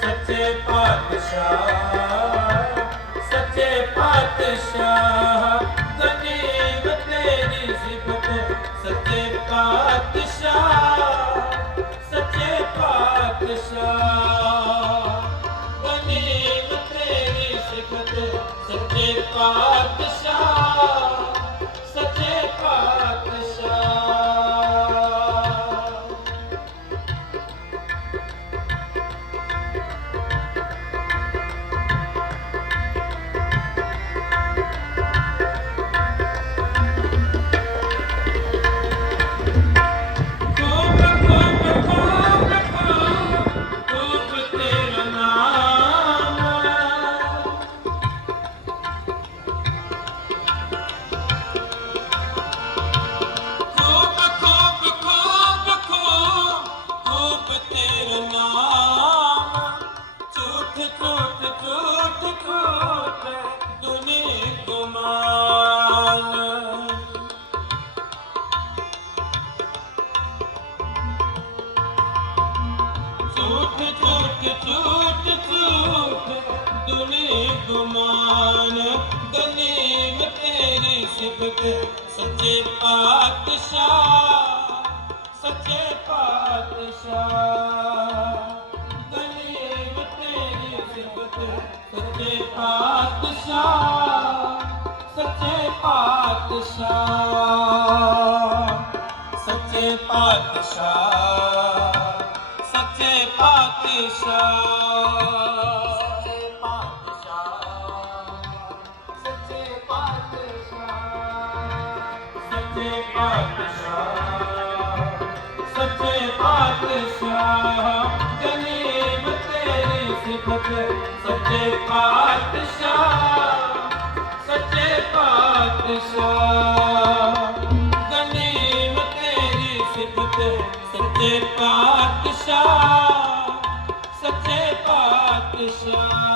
ਸੱਚੇ ਪਾਤਸ਼ਾਹ ਸੱਚੇ ਪਾਤਸ਼ਾਹ ਸੱਚੇ ਪਾਤਸ਼ਾਹ ਸੱਚੇ ਪਾਤਸ਼ਾਹ ਸੱਚੇ ਪਾਤਸ਼ਾਹ ਸੱਚੇ ਪਾਤਸ਼ਾਹ ਸੱਚੇ ਪਾਤਸ਼ਾਹ।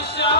Michelle.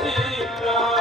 Krishna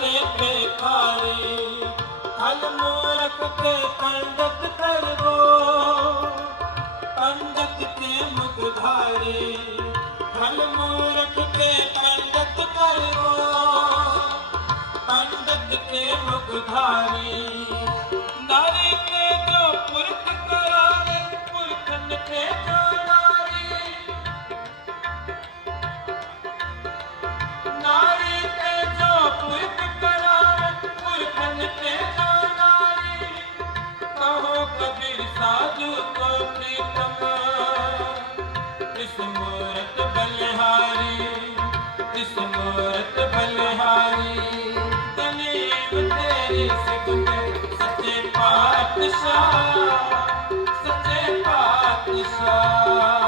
ਤੇ ਬੇਕਾਰੇ ਹਲ ਮੂਰਖ ਤੇ ਪੰਡਤ ਕਰਵੋ। ਪੰਡਤ ਤੇ ਮੁਖਧਾਰੇ ਹਲ ਮੂਰਖ ਤੇ ਪੰਡਤ ਕਰਵੋ। ਪੰਡਤ ਤੇ ਮੁਖਧਾਰੇ ਇਸ ਮੂਰਤ ਬਲਿਹਾਰੀ ਇਸ ਮੂਰਤ ਬਲਿਹਾਰੀ ਤਨੇਵ ਤੇਰੀ ਸਿਫਤ ਸੱਚੇ ਪਾਤਸ਼ਾਹ ਸੱਚੇ ਪਾਤਸ਼ਾਹ।